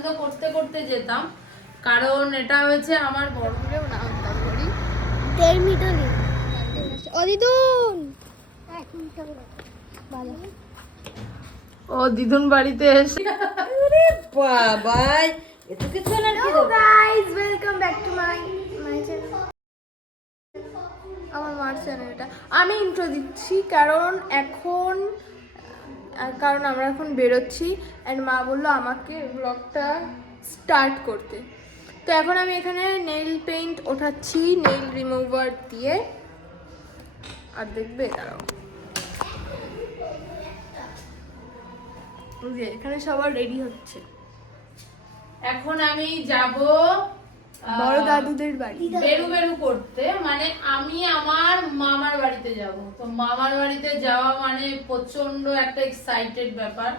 আনন্দ করতে করতে যেতাম, কারণ এটা হয়েছে আমার বড় না করি 1.5 মিটার অদিদুন ও দিদুন বাড়িতে এসে আরে বাবা এত কিছু না কি hello guys, welcome back to my channel. আমার মার চ্যানেলটা আমি ইন্ট্রো দিচ্ছি কারণ আমরা এখন বেরোচ্ছি অ্যান্ড মা বললো আমাকে ব্লগটা স্টার্ট করতে। তো এখন আমি এখানে নেইল পেইন্ট ওঠাচ্ছি নেইল রিমুভার দিয়ে। আর দেখবে দাঁড়াও, এখানে সবার রেডি হচ্ছে। এখন আমি যাব বড় দাদুদের বাড়ি বেরু বেরু করতে, মানে আমি আমার মামার বাড়িতে যাব। তো মামার বাড়িতে যাওয়া মানে প্রচন্ড একটা এক্সাইটেড ব্যাপার।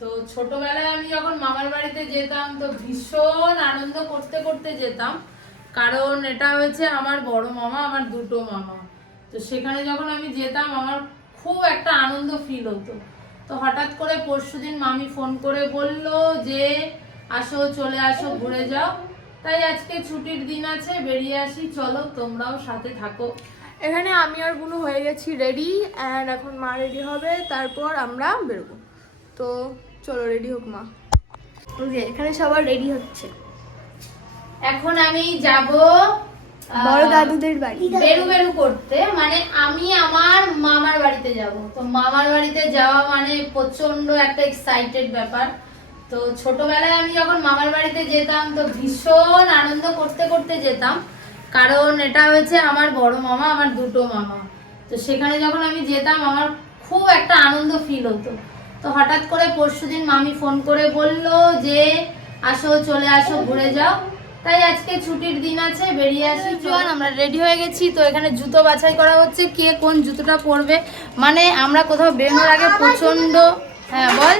তো ছোটবেলায় আমি যখন মামার বাড়িতে যেতাম তো ভীষণ আনন্দ করতে করতে যেতাম, কারণ এটা হয়েছে আমার বড় মামা, আমার দুটো মামা। তো সেখানে যখন আমি যেতাম আমার খুব একটা আনন্দ ফিল হতো। তো হঠাৎ করে পরশুদিন মামি ফোন করে বলল যে আসো, চলে আসো, ঘুরে যাও। তাই আজকে ছুটির দিন আছে, বেরিয়ে আসি, চলো তোমরাও সাথে থাকো। এখানে আমি আর গুনু হয়ে গেছি রেডি অ্যান্ড এখন মা রেডি হবে, তারপর আমরা বেরোবো। তো চলো রেডি হোক মা। এখানে সবার রেডি হচ্ছে। এখন আমি যাব বড় দাদুদের বাড়ি বেরু বেরু করতে, মানে আমি আমার মামার বাড়িতে যাব। তো মামার বাড়িতে যাওয়া মানে প্রচন্ড একটা এক্সাইটেড ব্যাপার। তো ছোটবেলায় আমি যখন মামার বাড়িতে যেতাম তো ভীষণ আনন্দ করতে করতে যেতাম, কারণ এটা হয়েছে আমার বড় মামা, আমার দুটো মামা। তো সেখানে যখন আমি যেতাম আমার খুব একটা আনন্দ ফিল হতো। তো হঠাৎ করে পরশুদিন মামি ফোন করে বলল যে আসো, চলে আসো, ঘুরে যাও। তাই আজকে ছুটির দিন আছে, বেরিয়ে আসি, চল। আমরা রেডি হয়ে গেছি। তো এখানে জুতো বাছাই করা হচ্ছে, কে কোন জুতোটা পরবে। মানে আমরা কোথাও বেরোনোর আগে প্রচন্ড, হ্যাঁ বল,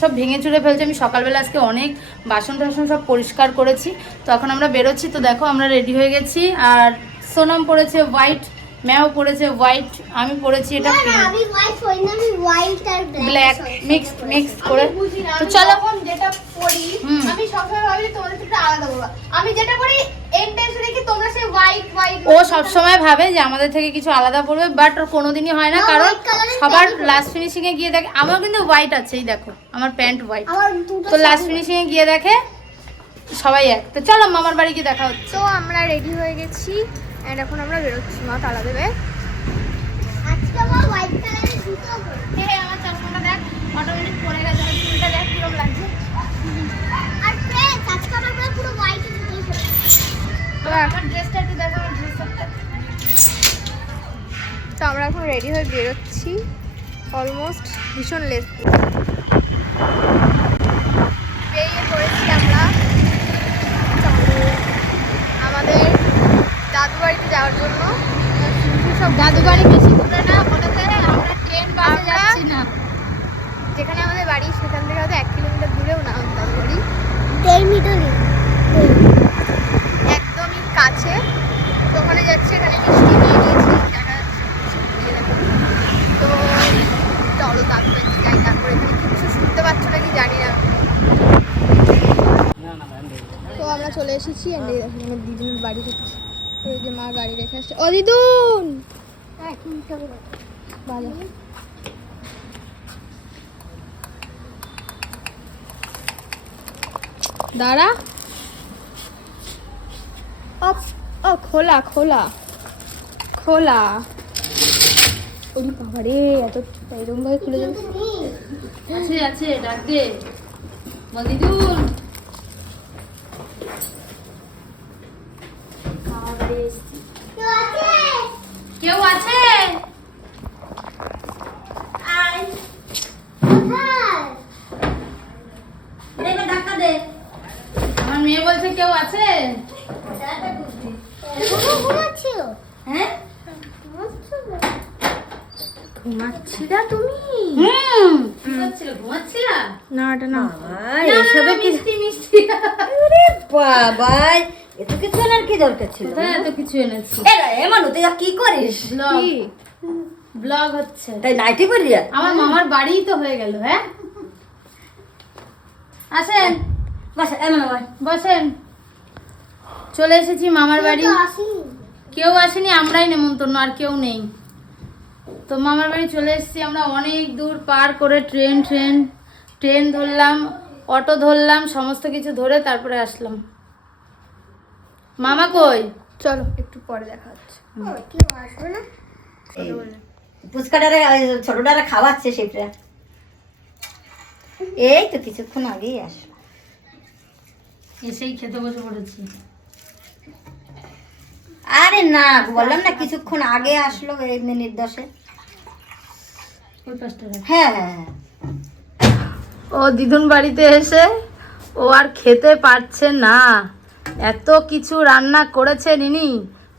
সব ভেঙে চুরে ফেলছে। আমি সকালবেলা আজকে অনেক বাসন টাসন সব পরিষ্কার করেছি। তো এখন আমরা বেরোচ্ছি। তো দেখো আমরা রেডি হয়ে গেছি। আর সোনাম পরেছে হোয়াইট, ম্যাও পরেছে হোয়াইট, আমি পরেছি এটা আমি হোয়াইট হই না, আমি হোয়াইট আর ব্ল্যাক মিক্স করে। তো চলো যেটা পরি আমি সবসময় ভাবি তোমাদের থেকে আলাদা বলবো। আমি যেটা পরি ইন্টেনশনে কি তোমরা সেই হোয়াইট ও সবসময় ভাবে যে আমাদের থেকে কিছু আলাদা পড়বে, বাট ওর কোনোদিনই হয় না, কারণ সবার লাস্ট ফিনিশিং এ গিয়ে দেখে। আমার কিন্তু হোয়াইট আছে, এই দেখো আমার প্যান্ট হোয়াইট। তো লাস্ট ফিনিশিং এ গিয়ে দেখে সবাই এক। তো চলো মামার বাড়ি গিয়ে দেখা হচ্ছে। তো আমরা রেডি হয়ে গেছি এন্ড এখন আমরা বেরোচ্ছি। মা তালা দেবে। আজকে আমার হোয়াইট কালারের জুতো পরে। আমার চশমাটা দেখ অটোমেটিক পড়ে গেছে, চুলটা দেখ কিরকম লাগছে। আর ফ্রেন্ডস আজকে আমরা পুরো হোয়াইট জুতোই পরে। তো আমার ড্রেসটা একটু দেখো, আমার ড্রেসটা। তো আমরা এখন রেডি হয়ে বেরোচ্ছি অলমোস্ট ভীষণ লেট বেরিয়ে পড়েছি আমরা আমাদের দাদু বাড়িতে যাওয়ার জন্য। সব দাদু বাড়ি বেশি দূরে না, বলেছে আমরা ট্রেন বাসে যাচ্ছি না। যেখানে আমাদের বাড়ি সেখান থেকে হয়তো 1 কিলোমিটার দূরেও না আমাদের দাদু বাড়ি, 1.5 মিটার একদমই কাছে। তো ওখানে যাচ্ছি, এখানে মিষ্টি নিয়ে নিয়েছি, দেখা তো চলো তারপরে যাই। তারপরে এখানে কিছু শুনতে পাচ্ছ নাকি জানি না। তো আমরা চলে এসেছি এন্ড এখন আমার দিদুনের বাড়ি হচ্ছে। ওই যে মা গাড়ি রেখে আসছে। ও দিদুন ভালো দাঁড়া। ও খোলা খোলা খোলা। ওরে বাবা রে, এত এরকম ভাবে খুলে যাবে। আছে আছে, ডাক দে বল দিদুন। কেউ আছে? ধাক্কা দে। আমার মেয়ে বলছে কেউ আছে। ঘুমাচ্ছিল। হ্যাঁ ঘুমাচ্ছিলা তুমি? কি করছিল? ঘুমাচ্ছিলা? না এটা না, এসবে কি মিষ্টি মিষ্টি। আরে বাবা এত কিছু আর কি দরকার ছিল? কোথায় এত কিছু এনেছি? এমন তুই কি করিস? ব্লগ ব্লগ হচ্ছে। তাই নাইটি করিয়া আমার মামার বাড়িই তো হয়ে গেল। হ্যাঁ আসেন বস এমন বস। বসেন। চলে এসেছি মামার বাড়ি। তো আসিনি। কেউ আসেনি, আমরাই নেমন্তন্ন, আর কেউ নেই। তো মামার বাড়ি চলে এসেছি আমরা, অনেক দূর পার করে ট্রেন ধরলাম, অটো ধরলাম, সমস্ত কিছু ধরে তারপরে আসলাম। মামা কই? চলো একটু পরে দেখা হচ্ছে। ও, কেউ আসবে না? এই পুচকাটারে ওই ছোটটারে খাওয়াচ্ছে সেটা। এই তো কিছুক্ষণ আগেই আসলো। এসেই খেতে বসে পড়েছি। আরে না, বললাম না কিছুক্ষণ আগে আসলো, এই মিনিট 10-এ। ওই পাঁচটা রাখ। হ্যাঁ হ্যাঁ হ্যাঁ। ও দিদুন বাড়িতে এসে ও আর খেতে পারছে না, এত কিছু রান্না করেছে নিনি।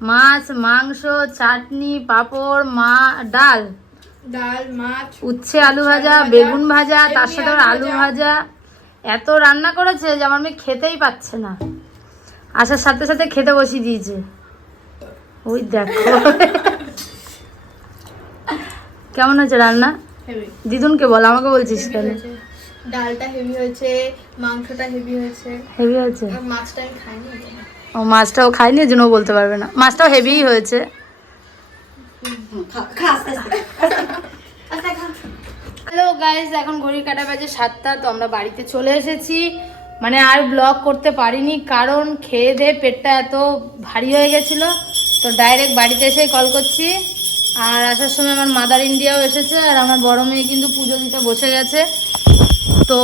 মাছ, মাংস, চাটনি, পাঁপড়, ডাল, মাছ, উচ্ছে আলু ভাজা, বেগুন ভাজা, তার সাথে আবার আলু ভাজা, এত রান্না করেছে যে আমার মেয়ে খেতেই পাচ্ছে না। আসার সাথে সাথে খেতে বসিয়ে দিয়েছে। ওই দেখো কেমন হয়েছে রান্না? হেভি। দিদুনকে বল, আমাকে বলছিস কেন? ডালটা হেভি হয়েছে, মাংসটা হেভি হয়েছে, হেভি হয়েছে? আর মাছটা আমি খাইনি। ও মাছটাও খাইনি, ওই জন্য ও বলতে পারবে না। মাছটাও হেভিই হয়েছে। খা আস্তে আস্তে আস্তে খা। হ্যালো গাইজ, এখন ঘড়ির কাঁটা বাজে 7টা। তো আমরা বাড়িতে চলে এসেছি, মানে আর ব্লগ করতে পারিনি কারণ খেয়ে দিয়ে পেটটা এত ভারী হয়ে গেছিলো। তো ডাইরেক্ট বাড়িতে এসেই কল করছি। আর আসার সময় আমার মাদার ইন্ডিয়াও এসেছে, আর আমার বড় মেয়ে কিন্তু পুজো দিতে বসে গেছে। তো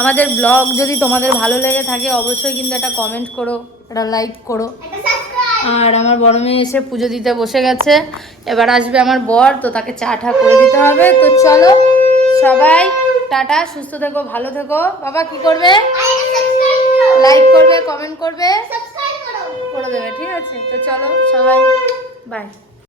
আমাদের ব্লগ যদি তোমাদের ভালো লেগে থাকে অবশ্যই কিন্তু একটা কমেন্ট করো, একটা লাইক করো। একটা সাবস্ক্রাইব। আর আমার বড় মেয়ে এসে পুজো দিতে বসে গেছে, এবার আসবে আমার বর, তো তাকে চা ঠা করে দিতে হবে। তো চলো সবাই টাটা, সুস্থ থেকো, ভালো থেকো। বাবা কি করবে? আর একটা সাবস্ক্রাইব করো। লাইক করবে, কমেন্ট করবে, সাবস্ক্রাইব করো। করে দেবে, ঠিক আছে? তো চলো সবাই, বাই।